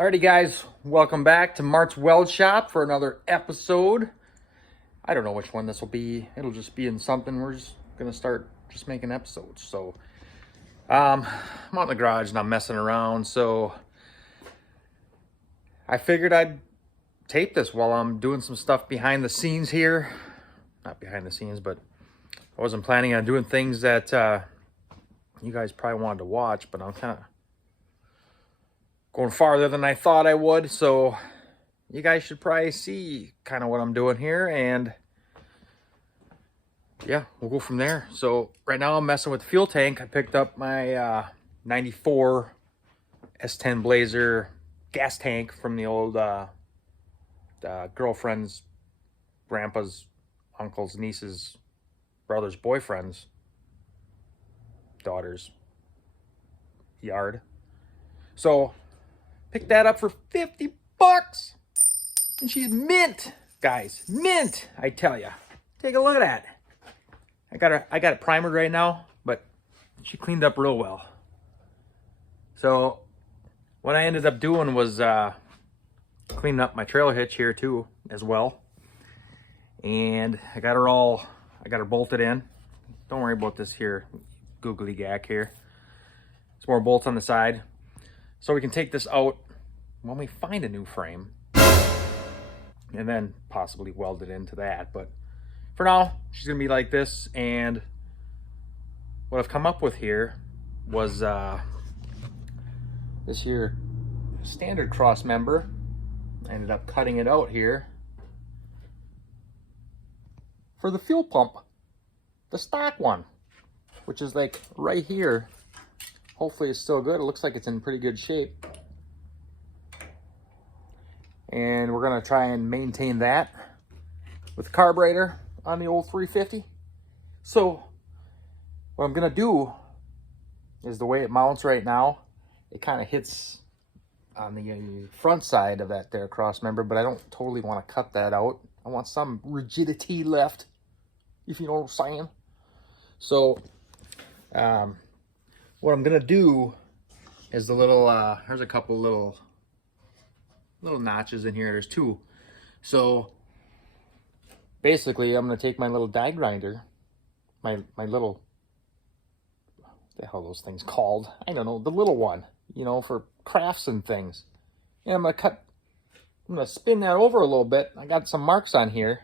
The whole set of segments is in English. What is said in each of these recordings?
Alrighty guys, welcome back to Marts Weld Shop for another episode. I don't know which one this will be. It'll just be in something. We're just gonna start just making episodes. So I'm out in the garage and I'm messing around, so I figured I'd tape this while I'm doing some stuff behind the scenes here. Not behind the scenes, but I wasn't planning on doing things that you guys probably wanted to watch, but I'm kind of going farther than I thought I would, so you guys should probably see kind of what I'm doing here, and yeah, we'll go from there. So right now I'm messing with the fuel tank. I picked up my 94 S10 Blazer gas tank from the old girlfriend's, grandpa's, uncle's, niece's, brother's, boyfriend's, daughter's yard. So picked that up for 50 bucks. And she's mint, guys. Mint, I tell ya. Take a look at that. I got it primered right now, but she cleaned up real well. So what I ended up doing was cleaning up my trailer hitch here too, as well. And I got her bolted in. Don't worry about this here googly gack here. Some more bolts on the side. So we can take this out when we find a new frame and then possibly weld it into that. But for now, she's gonna be like this. And what I've come up with here was this here standard cross member. I ended up cutting it out here for the fuel pump, the stock one, which is like right here. Hopefully it's still good. It looks like it's in pretty good shape. And we're gonna try and maintain that with the carburetor on the old 350. So what I'm gonna do is, the way it mounts right now, it kind of hits on the front side of that there cross member, but I don't totally want to cut that out. I want some rigidity left, if you know what I'm saying. So what I'm gonna do is the little there's a couple little notches in here. There's two. So basically I'm gonna take my little die grinder, my little, what the hell are those things called? I don't know, the little one, you know, for crafts and things. And I'm gonna spin that over a little bit. I got some marks on here.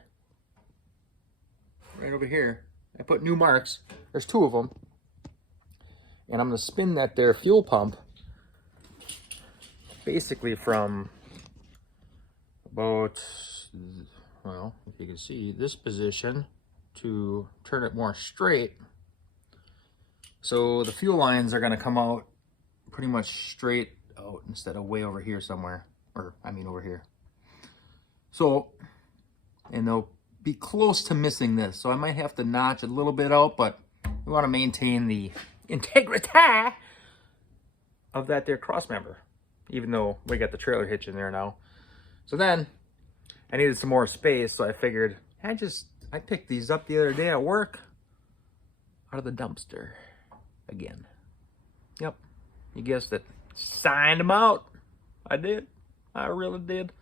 Right over here. I put new marks. There's two of them. And I'm gonna spin that there fuel pump basically from about, well, if you can see, this position to turn it more straight. So the fuel lines are gonna come out pretty much straight out instead of way over here somewhere, or I mean over here. So, and they'll be close to missing this. So I might have to notch a little bit out, but we wanna maintain the integrity of that there cross member, even though we got the trailer hitch in there now. So then I needed some more space, so I figured I picked these up the other day at work out of the dumpster again. Yep, you guessed it. Signed them out. I did. I really did.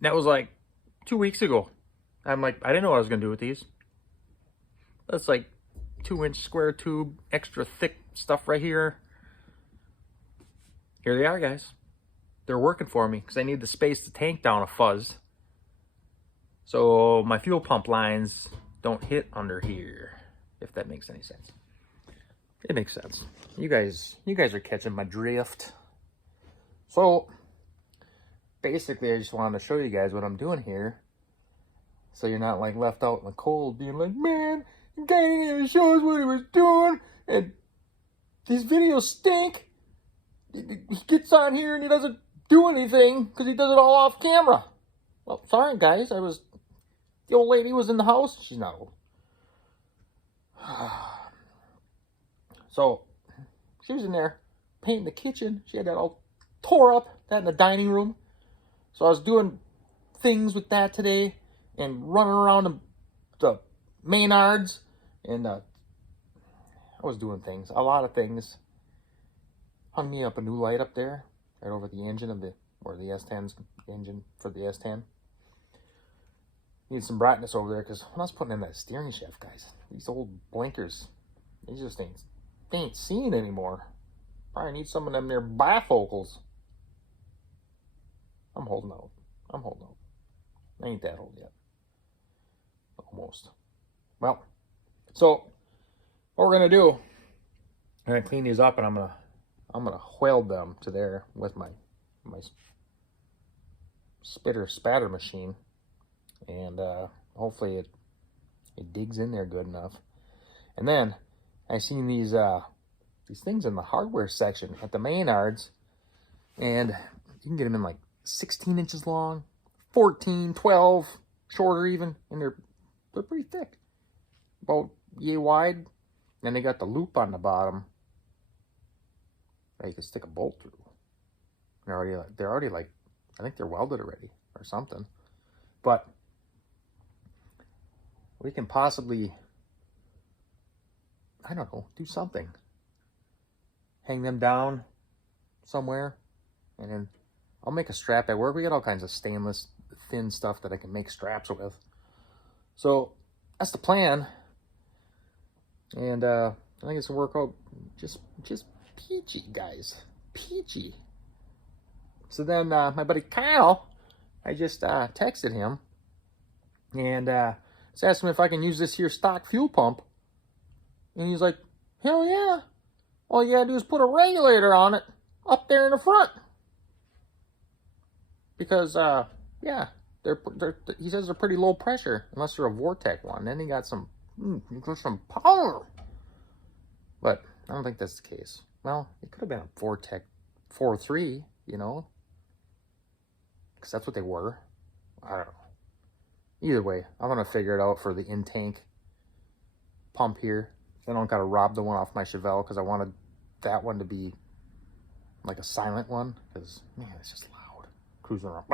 That was like 2 weeks ago. I'm like, I didn't know what I was gonna do with these. That's like 2-inch square tube, extra thick stuff right here. Here they are, guys. They're working for me because I need to space the tank down a fuzz, so my fuel pump lines don't hit under here, if that makes any sense. It makes sense. You guys are catching my drift. So basically I just wanted to show you guys what I'm doing here, so you're not like left out in the cold being like, man, the guy didn't even show us what he was doing, and these videos stink. He gets on here and he doesn't do anything because he does it all off camera. Well, sorry guys, the old lady was in the house. She's not old. So she was in there painting the kitchen. She had that all tore up, that in the dining room. So I was doing things with that today and running around the Maynards, and I was doing things, a lot of things. Hung me up a new light up there. right over the engine of the, or the S10's engine for the S10. Need some brightness over there, because when I was putting in that steering shaft, guys, these old blinkers, they just ain't seen anymore. Probably need some of them there bifocals. I'm holding out. I ain't that old yet. Almost. Well, so what we're gonna do, I'm gonna clean these up, and I'm gonna weld them to there with my spatter machine, and hopefully it digs in there good enough. And then I seen these things in the hardware section at the Maynards, and you can get them in like 16 inches long, 14, 12, shorter even, and they're pretty thick, about yay wide. And they got the loop on the bottom that you can stick a bolt through. They're already like, I think they're welded already or something. But we can possibly, I don't know, do something. Hang them down somewhere, and then I'll make a strap at work. We got all kinds of stainless thin stuff that I can make straps with. So that's the plan. And I think it's gonna work out just peachy, guys. Peachy. So then my buddy Kyle, I just texted him and just asked him if I can use this here stock fuel pump. And he's like, hell yeah. All you gotta do is put a regulator on it up there in the front. Because, yeah, he says they're pretty low pressure, unless they're a Vortec one. Then he got some power. But I don't think that's the case. Well, it could have been a Vortec 4.3, you know, because that's what they were. I don't know. Either way, I'm going to figure it out for the in-tank pump here. Then I don't got to rob the one off my Chevelle, because I wanted that one to be like a silent one, because, man, it's just loud. Cruising around.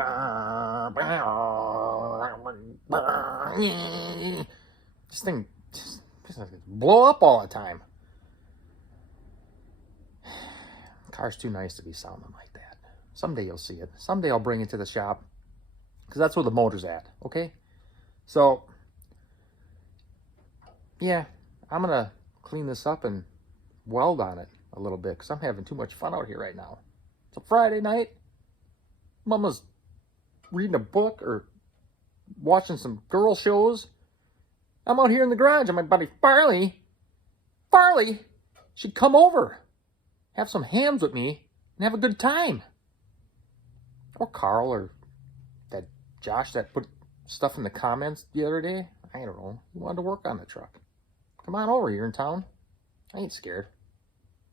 This thing just blow up all the time. Car's too nice to be sounding like that. Someday you'll see it. Someday I'll bring it to the shop, because that's where the motor's at, okay? So, yeah, I'm going to clean this up and weld on it a little bit, because I'm having too much fun out here right now. It's a Friday night. Mama's reading a book or watching some girl shows. I'm out here in the garage, and my buddy Farley should come over, have some hams with me, and have a good time. Or Carl, or that Josh that put stuff in the comments the other day. I don't know. He wanted to work on the truck. Come on over, you're in town. I ain't scared.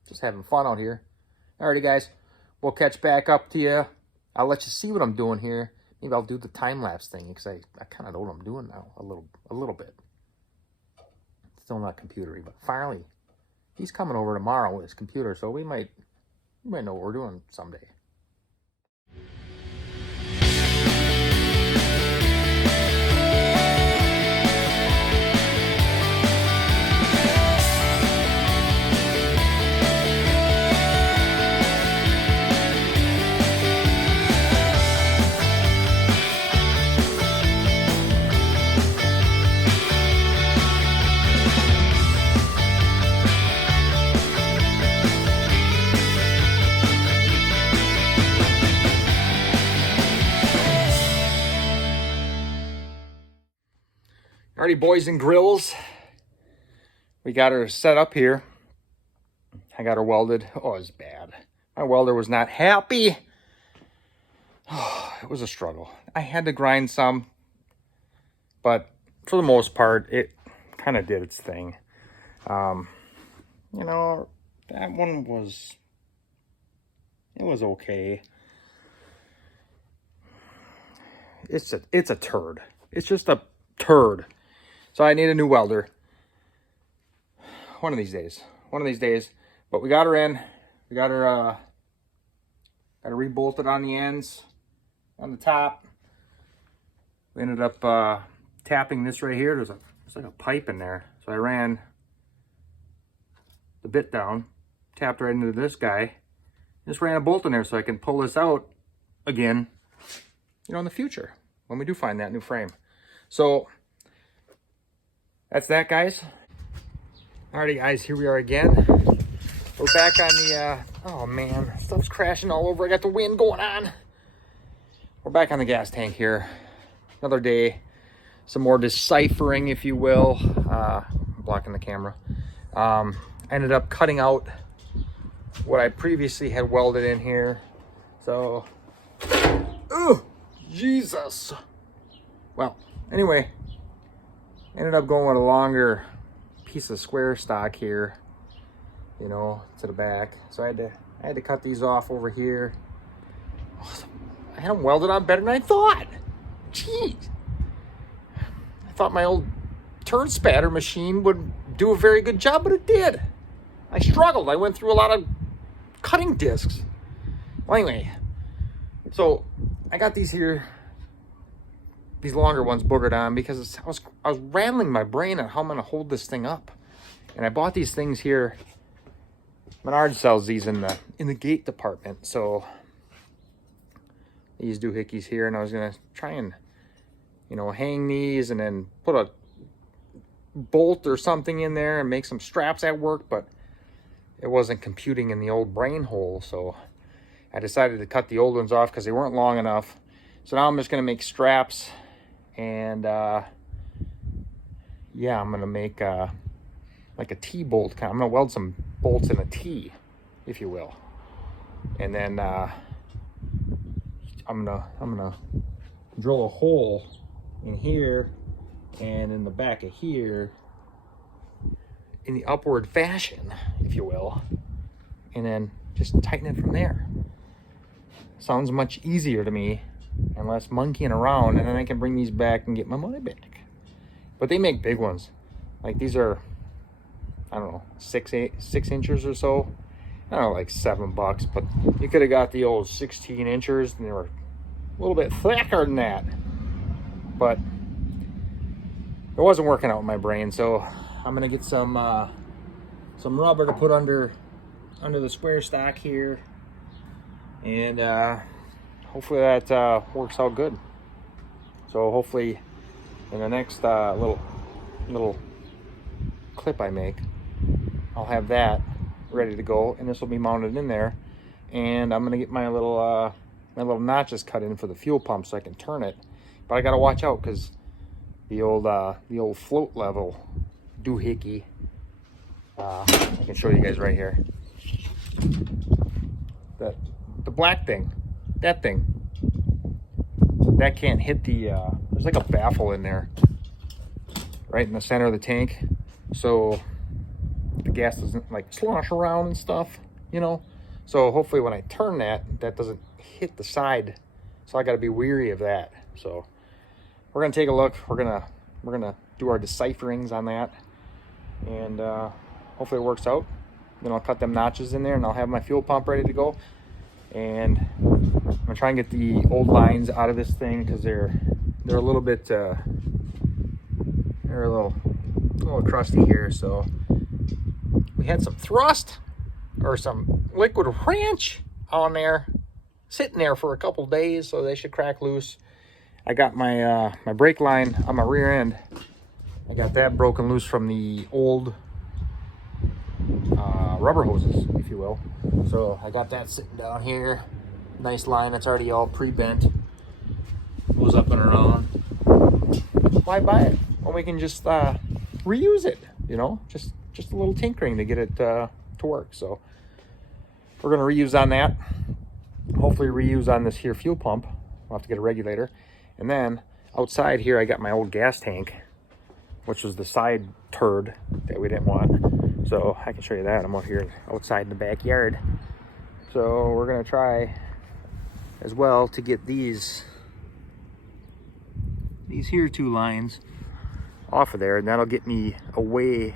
Just having fun out here. Alrighty, guys. We'll catch back up to you. I'll let you see what I'm doing here. Maybe I'll do the time-lapse thing, because I kind of know what I'm doing now, a little bit. Still not computery, but Farley, he's coming over tomorrow with his computer, so we might know what we're doing someday. Alrighty, boys and grills. We got her set up here. I got her welded. Oh, it was bad. My welder was not happy. Oh, it was a struggle. I had to grind some, but for the most part, it kind of did its thing. You know, that one was, it was okay. It's a turd. It's just a turd. So I need a new welder. One of these days. But we got her in. We got her rebolted on the ends, on the top. We ended up tapping this right here. There's like a pipe in there. So I ran the bit down, tapped right into this guy, Just ran a bolt in there so I can pull this out again, you know, in the future when we do find that new frame. So that's that, guys. Alrighty, guys, here we are again. We're back on the, oh man, stuff's crashing all over. I got the wind going on. We're back on the gas tank here. Another day, some more deciphering, if you will. Blocking the camera. I ended up cutting out what I previously had welded in here. So, oh, Jesus. Well, anyway, ended up going with a longer piece of square stock here, you know, to the back. So I had to cut these off over here. I had them welded on better than I thought. Jeez. I thought my old turn spatter machine would do a very good job, but it did. I struggled. I went through a lot of cutting discs. Well, anyway, so I got these here, these longer ones boogered on because I was rattling my brain on how I'm going to hold this thing up. And I bought these things here. Menards sells these in the gate department. So these doohickeys here, and I was going to try and, you know, hang these and then put a bolt or something in there and make some straps at work, but it wasn't computing in the old brain hole. So I decided to cut the old ones off because they weren't long enough. So now I'm just going to make straps, and yeah, I'm going to make like a T-bolt kind. I'm going to weld some bolts in a T, if you will. And then I'm gonna drill a hole in here and in the back of here in the upward fashion, if you will, and then just tighten it from there. Sounds much easier to me and less monkeying around, and then I can bring these back and get my money back. But they make big ones. Like these are, I don't know, 6 inches or so. I don't know, like $7, but you could have got the old 16 inches and they were a little bit thicker than that. But it wasn't working out with my brain, so I'm gonna get some rubber to put under the square stock here, and hopefully that works out good. So hopefully in the next little clip I make, I'll have that ready to go, and this will be mounted in there. And I'm gonna get my little notches cut in for the fuel pump so I can turn it. But I gotta watch out because the old float level doohickey, I can show you guys right here. The black thing, that can't hit the. There's like a baffle in there, right in the center of the tank, so the gas doesn't like slosh around and stuff, you know. So hopefully when I turn that doesn't hit the side. So I got to be weary of that. So we're gonna take a look. We're gonna do our decipherings on that, and hopefully it works out. Then I'll cut them notches in there, and I'll have my fuel pump ready to go. And I'm gonna try and get the old lines out of this thing because they're a little bit they're a little crusty here. So we had some thrust or some liquid wrench on there sitting there for a couple days, so they should crack loose. I got my my brake line on my rear end. I got that broken loose from the old rubber hoses, if you will. So I got that sitting down here. Nice line that's already all pre-bent. Goes up and around. Why buy it when we can just reuse it? You know, just a little tinkering to get it to work. So we're gonna reuse on that. Hopefully reuse on this here fuel pump. I'll have to get a regulator. And then outside here I got my old gas tank, which was the side turd that we didn't want. So I can show you that. I'm out here outside in the backyard. So we're gonna try as well to get these here two lines off of there, and that'll get me away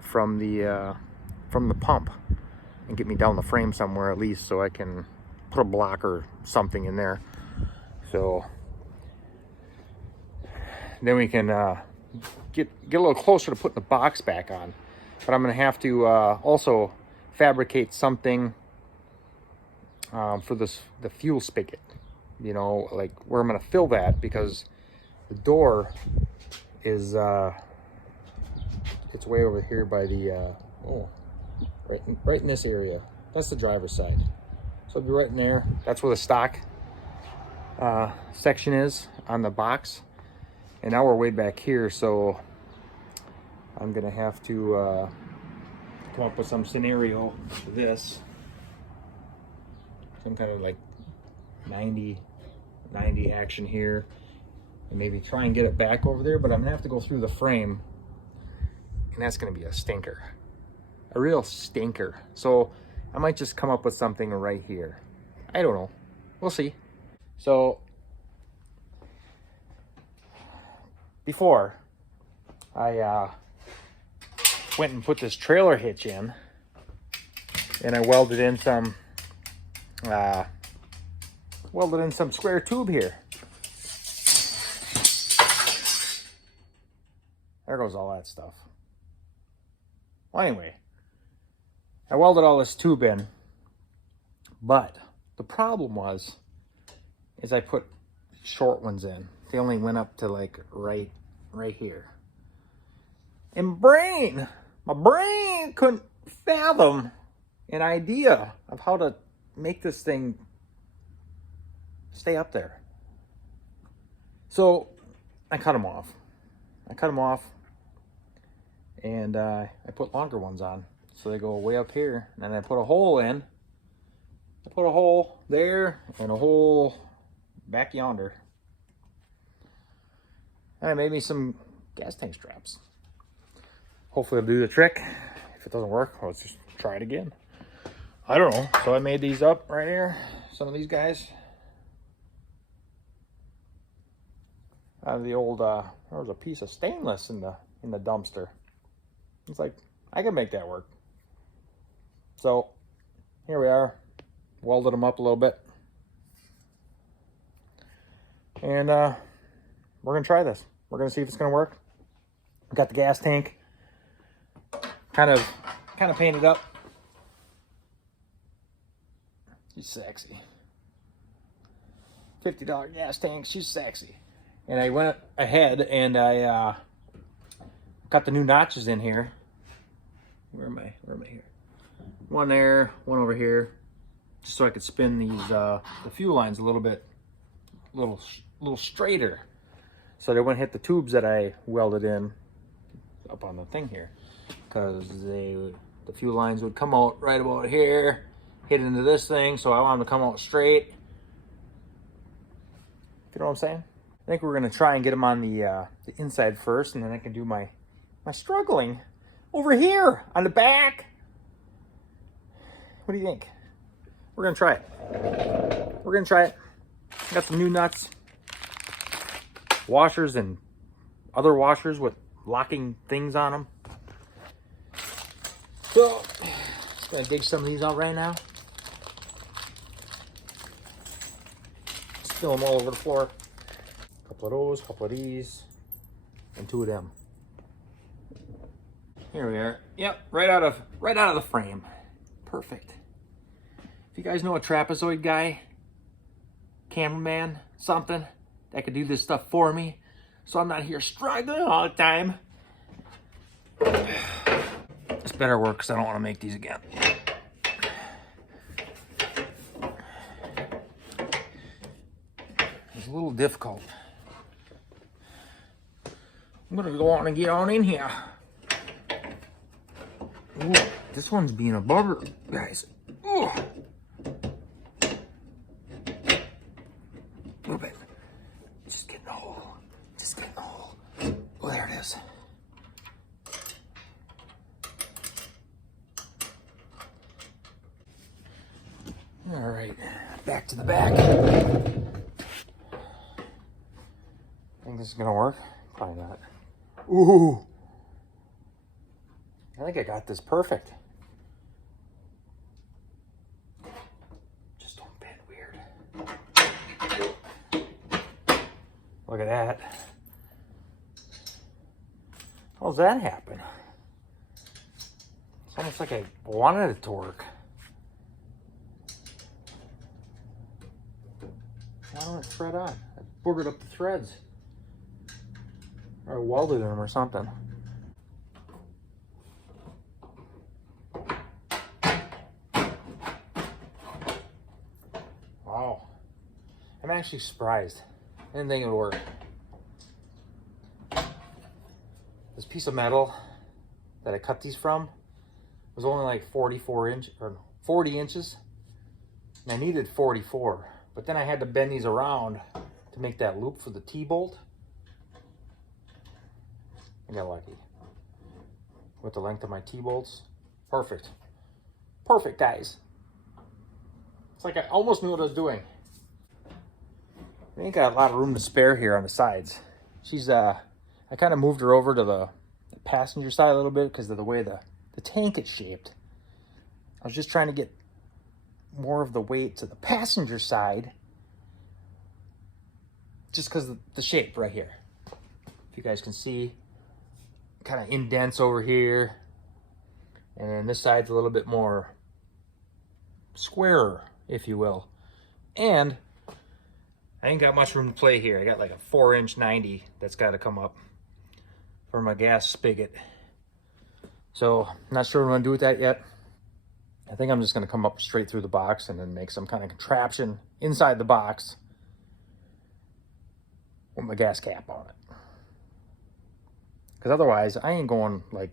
from the pump and get me down the frame somewhere at least, so I can put a block or something in there. So then we can get a little closer to putting the box back on. But I'm gonna have to also fabricate something for the fuel spigot, you know, like where I'm gonna fill that, because the door is it's way over here by the right in this area. That's the driver's side, so it'll be right in there. That's where the stock section is on the box, and now we're way back here, so I'm gonna have to come up with some scenario for this, some kind of like 90 action here, and maybe try and get it back over there, but I'm gonna have to go through the frame, and that's gonna be a stinker, a real stinker. So I might just come up with something right here. I don't know, we'll see. So before I went and put this trailer hitch in, and I welded in some square tube here. There goes all that stuff. Well, anyway, I welded all this tube in, but the problem is I put short ones in. They only went up to like right here. And my brain couldn't fathom an idea of how to make this thing stay up there. So I cut them off. And I put longer ones on, so they go way up here. And then I put a hole in. I put a hole there and a hole back yonder. And I made me some gas tank straps. Hopefully it'll do the trick. If it doesn't work, let's just try it again. I don't know. So I made these up right here. Some of these guys. Out of the old, there was a piece of stainless in the dumpster. It's like, I can make that work. So here we are. Welded them up a little bit. And we're gonna try this. We're gonna see if it's gonna work. We got the gas tank kind of painted up. She's sexy. $50 gas tank. She's sexy. And I went ahead and I got the new notches in here. Where am I here? One there, one over here, just so I could spin these the fuel lines a little bit, little straighter, so they wouldn't hit the tubes that I welded in up on the thing here, because the fuel lines would come out right about here, hit into this thing. So I want them to come out straight. You know what I'm saying? I think we're gonna try and get them on the inside first, and then I can do my struggling over here on the back. What do you think? We're gonna try it. Got some new nuts, washers, and other washers with locking things on them. So just gonna dig some of these out right now. Spill them all over the floor. A couple of those, a couple of these, and 2 of them. Here we are. Yep, right out of the frame. Perfect. If you guys know a trapezoid guy, cameraman, something that could do this stuff for me, so I'm not here struggling all the time, this better work, because I don't want to make these again. It's a little difficult. I'm gonna go on and get on in here. Ooh, this one's being a bugger, guys. Ooh. A little bit. Just getting a hole. Oh, there it is. All right, back to the back. Think this is gonna work? Probably not. Ooh. I think I got this perfect. Just don't bend weird. Look at that. How's that happen? It's almost like I wanted it to work. Why don't it thread on? I boogered up the threads. Or I welded them or something. Wow. I'm actually surprised. I didn't think it would work. This piece of metal that I cut these from was only like 40 inches. And I needed 44. But then I had to bend these around to make that loop for the T-bolt. I got lucky with the length of my T-bolts. Perfect. Perfect, guys. It's like I almost knew what I was doing. I ain't got a lot of room to spare here on the sides. She's, I kind of moved her over to the passenger side a little bit because of the way the tank is shaped. I was just trying to get more of the weight to the passenger side just because of the shape right here. If you guys can see, kind of indents over here. And then this side's a little bit more squarer, if you will. And I ain't got much room to play here. I got like a 4-inch 90 that's got to come up for my gas spigot. So I'm not sure what I'm going to do with that yet. I think I'm just going to come up straight through the box and then make some kind of contraption inside the box with my gas cap on it. Because otherwise, I ain't going like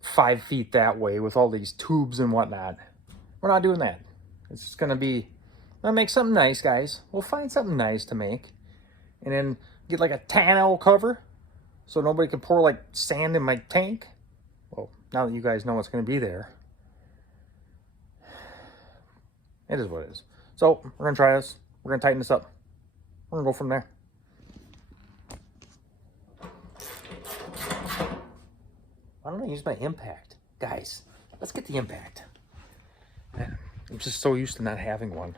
5 feet that way with all these tubes and whatnot. We're not doing that. It's just going to be, I'm going to make something nice, guys. We'll find something nice to make. And then get like a tonneau cover so nobody can pour like sand in my tank. Well, now that you guys know what's going to be there. It is what it is. So we're going to try this. We're going to tighten this up. We're going to go from there. Why don't I use my impact? Guys, let's get the impact. I'm just so used to not having one.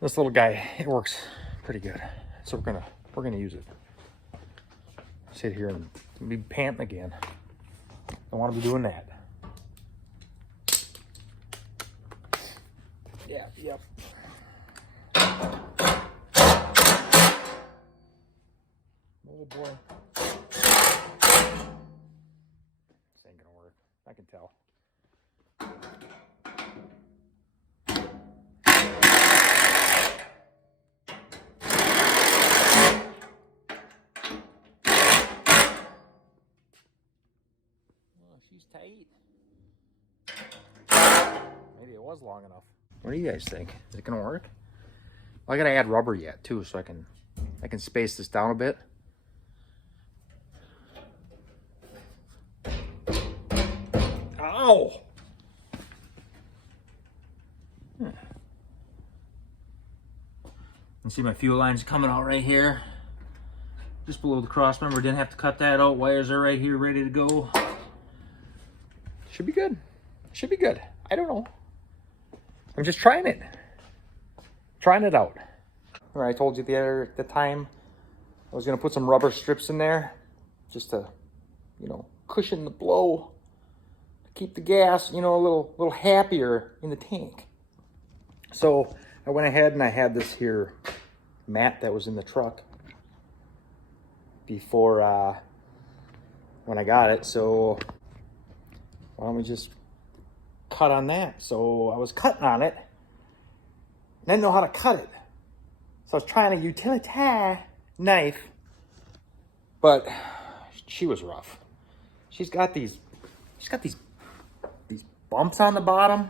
This little guy, it works pretty good. So we're gonna use it. Sit here and be panting again. Don't want to be doing that. Yeah, yep. Oh boy. I can tell. Oh, she's tight. Maybe it was long enough. What do you guys think? Is it gonna work? Well, I gotta add rubber yet too, so I can space this down a bit. Ow! You see my fuel lines coming out right here. Just below the cross member. Didn't have to cut that out. Wires are right here ready to go. Should be good. Should be good. I don't know. I'm just trying it. Trying it out. Remember I told you the time I was going to put some rubber strips in there just to, you know, cushion the blow. Keep the gas, you know, a little happier in the tank. So I went ahead and I had this here mat that was in the truck before when I got it. So why don't we just cut on that? So I was cutting on it and I didn't know how to cut it. So I was trying a utility knife, but she was rough. She's got these bumps on the bottom.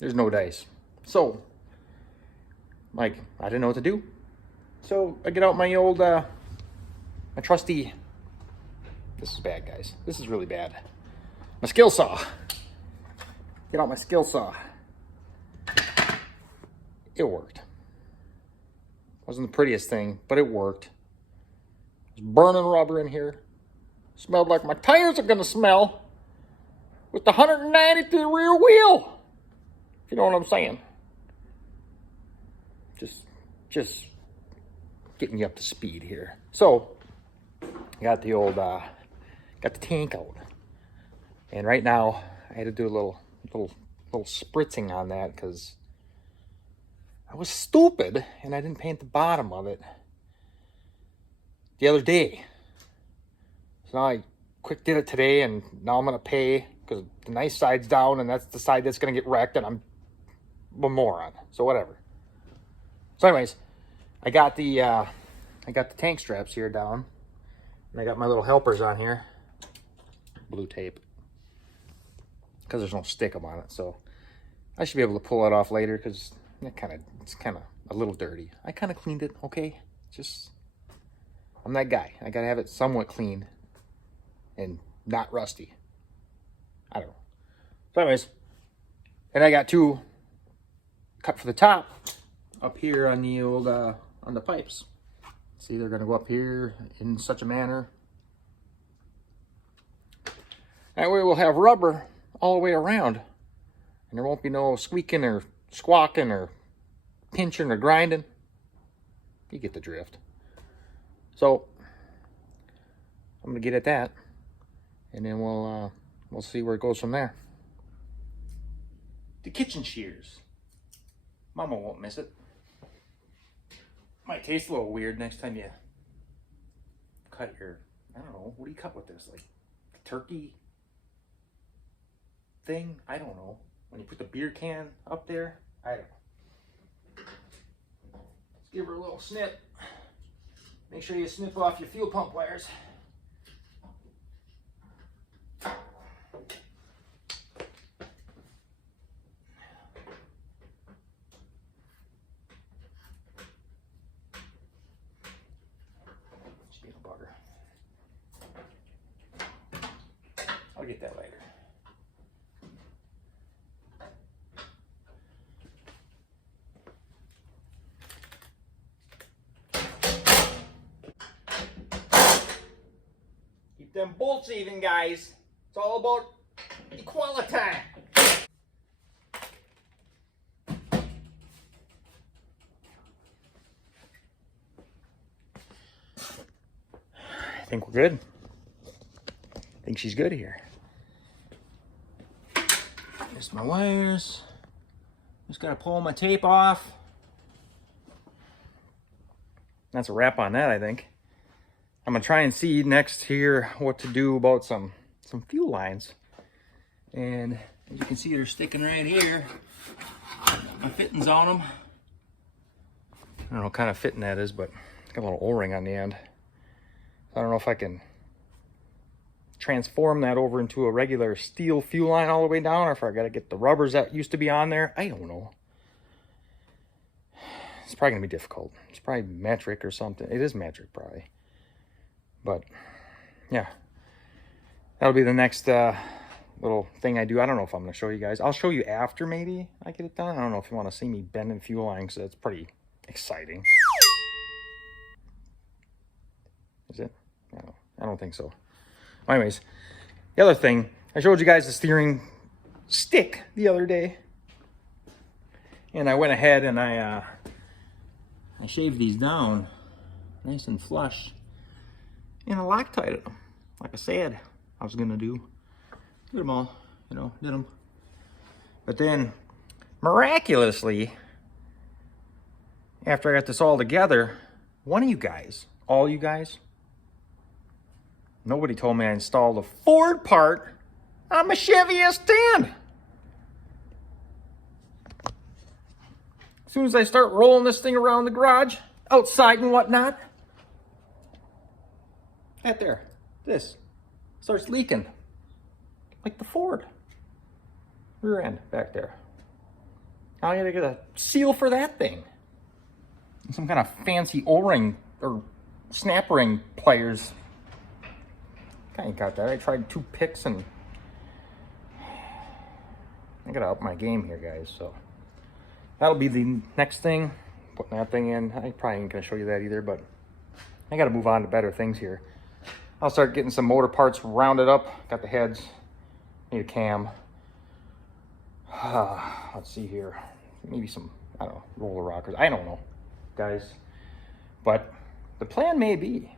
There's no dice. So, like, I didn't know what to do. So I get out my old, my trusty, this is bad, guys. This is really bad. My skill saw. Get out my skill saw. It worked. Wasn't the prettiest thing, but it worked. There's burning rubber in here. Smelled like my tires are gonna smell with the 190 to the rear wheel. If you know what I'm saying. Just getting you up to speed here. So, got the old, got the tank out. And right now, I had to do a little little spritzing on that because I was stupid and I didn't paint the bottom of it the other day. So now I quick did it today, and now I'm going to pay because the nice side's down, and that's the side that's going to get wrecked, and I'm a moron. So whatever. So anyways, I got the tank straps here down, and I got my little helpers on here. Blue tape. Because there's no stickum on it, so I should be able to pull it off later because it's kind of a little dirty. I kind of cleaned it, okay? Just, I'm that guy. I got to have it somewhat clean and not rusty. I don't know. So anyways, and I got 2 cut for the top up here on the old, on the pipes. See, they're going to go up here in such a manner. That way we'll have rubber all the way around, and there won't be no squeaking or squawking or pinching or grinding. You get the drift. So I'm gonna get at that, and then we'll see where it goes from there. The kitchen shears. Mama won't miss it. Might taste a little weird next time you cut your, I don't know, what do you cut with this? Like turkey thing? I don't know. When you put the beer can up there, I don't know. Let's give her a little snip. Make sure you snip off your fuel pump wires. She's a bugger. I'll get that later. Them bolts even, guys. It's all about equality. I think we're good. I think she's good here. Here's my wires. Just gotta pull my tape off. That's a wrap on that, I think. I'm gonna try and see next here what to do about some fuel lines. And as you can see, they're sticking right here. My fittings on them. I don't know what kind of fitting that is, but it's got a little O-ring on the end. I don't know if I can transform that over into a regular steel fuel line all the way down, or if I gotta get the rubbers that used to be on there. I don't know. It's probably gonna be difficult. It's probably metric or something. It is metric probably. But yeah, that'll be the next little thing I do. I don't know if I'm going to show you guys. I'll show you after maybe I get it done. I don't know if you want to see me bending fuel lines. That's pretty exciting. Is it? I don't think so. Anyways, the other thing, I showed you guys the steering stick the other day. And I went ahead and I shaved these down nice and flush. And I Loctited them, like I said I was gonna do. Did them all, you know, did them. But then, miraculously, after I got this all together, one of you guys, all you guys, nobody told me I installed a Ford part on my Chevy S10. As soon as I start rolling this thing around the garage, outside and whatnot, that there, this starts leaking like the Ford rear end back there. Now I gotta get a seal for that thing. Some kind of fancy O-ring or snap ring pliers. I ain't got that. I tried 2 picks and I gotta up my game here, guys. So that'll be the next thing. Putting that thing in. I probably ain't gonna show you that either, but I gotta move on to better things here. I'll start getting some motor parts rounded up. Got the heads. Need a cam. Let's see here. Maybe some, I don't know, roller rockers. I don't know, guys. But the plan may be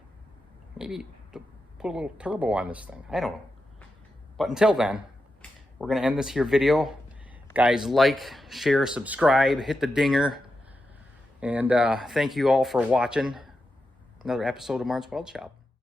maybe to put a little turbo on this thing. I don't know. But until then, we're going to end this here video. Guys, like, share, subscribe, hit the dinger. And thank you all for watching another episode of Marts Weld Shop.